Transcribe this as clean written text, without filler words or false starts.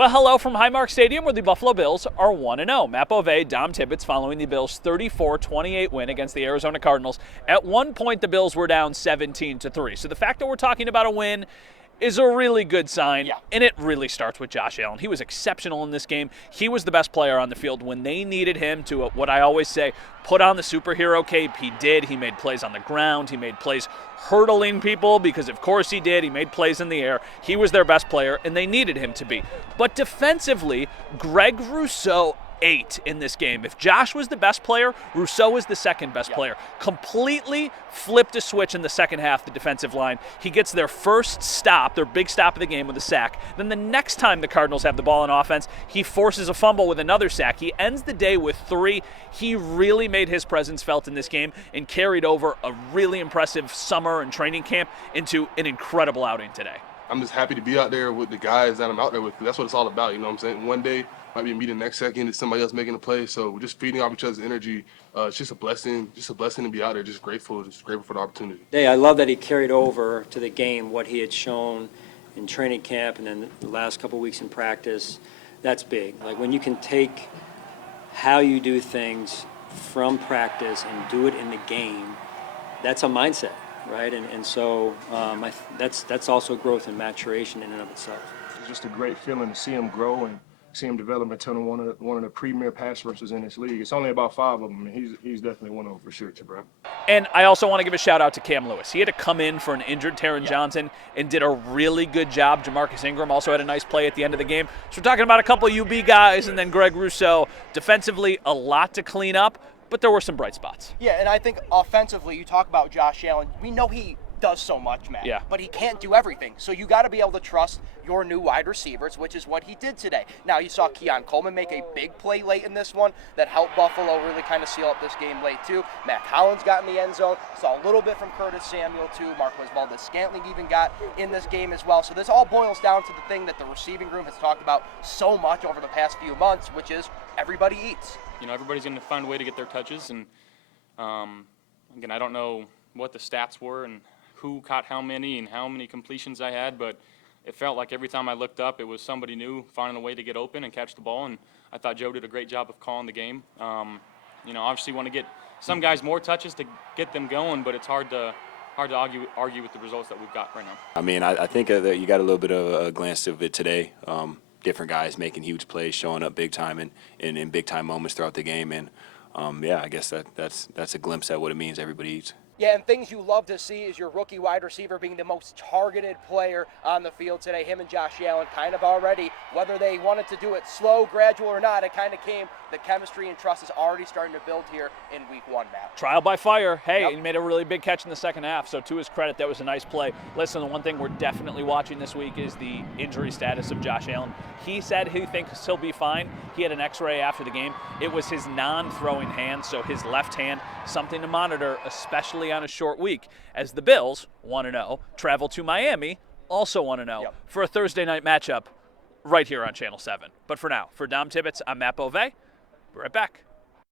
Well, hello from Highmark Stadium, where the Buffalo Bills are 1-0. Matt Bove, Dom Tibbetts following the Bills' 34-28 win against the Arizona Cardinals. At one point, the Bills were down 17-3. So the fact that we're talking about a win is a really good sign, and it really starts with Josh Allen. He was exceptional in this game. He was the best player on the field when they needed him to, what I always say, put on the superhero cape. He did. He made plays on the ground. He made plays hurdling people because, of course, he did. He made plays in the air. He was their best player, and they needed him to be. But defensively, Greg Rousseau ate in this game. If Josh was the best player, Rousseau was the second best player. Completely flipped a switch in the second half, the defensive line. He gets their first stop, their big stop of the game with a sack. Then the next time the Cardinals have the ball on offense, he forces a fumble with another sack. He ends the day with 3. He really made his presence felt in this game and carried over a really impressive summer and training camp into an incredible outing today. I'm just happy to be out there with the guys that I'm out there with. That's what it's all about, you know what I'm saying? One day might be me, the next second it's somebody else making a play. So we're just feeding off each other's energy. It's just a blessing to be out there. Just grateful for the opportunity. Hey, I love that he carried over to the game what he had shown in training camp and then the last couple of weeks in practice. That's big. Like when you can take how you do things from practice and do it in the game, that's a mindset. Right, and so that's also growth and maturation in and of itself. It's just a great feeling to see him grow and see him develop into one of the premier pass rushers in this league. It's only about 5 of them, and he's definitely one of them for sure, bro. And I also want to give a shout out to Cam Lewis. He had to come in for an injured Taron Johnson and did a really good job. Jamarcus Ingram also had a nice play at the end of the game. So we're talking about a couple of UB guys, and then Greg Rousseau. Defensively, a lot to clean up, but there were some bright spots. Yeah, and I think offensively, you talk about Josh Allen. We know he does so much, Matt, but he can't do everything. So you got to be able to trust your new wide receivers, which is what he did today. Now, you saw Keon Coleman make a big play late in this one that helped Buffalo really kind of seal up this game late, too. Matt Collins got in the end zone. Saw a little bit from Curtis Samuel, too. Marquez Valdez-Scantling even got in this game as well. So this all boils down to the thing that the receiving room has talked about so much over the past few months, which is everybody eats. You know, everybody's going to find a way to get their touches, and again, I don't know what the stats were and who caught how many and how many completions I had, but it felt like every time I looked up, it was somebody new finding a way to get open and catch the ball, and I thought Joe did a great job of calling the game. You know, obviously want to get some guys more touches to get them going, but it's hard to argue with the results that we've got right now. I mean, I think that you got a little bit of a glance of it today. Different guys making huge plays, showing up big time and in big time moments throughout the game, and yeah, I guess that's a glimpse at what it means everybody eats. Yeah, and things you love to see is your rookie wide receiver being the most targeted player on the field today. Him and Josh Allen kind of already, whether they wanted to do it slow, gradual, or not, it kind of came. The chemistry and trust is already starting to build here in week 1, Matt. Trial by fire. Hey, he made a really big catch in the second half, so to his credit, that was a nice play. Listen, the one thing we're definitely watching this week is the injury status of Josh Allen. He said he thinks he'll be fine. He had an x-ray after the game. It was his non-throwing hand, so his left hand, something to monitor, especially on a short week, as the Bills, 1-0, travel to Miami, also 1-0, for a Thursday night matchup right here on Channel 7. But for now, for Dom Tibbetts, I'm Matt Bove. Be right back.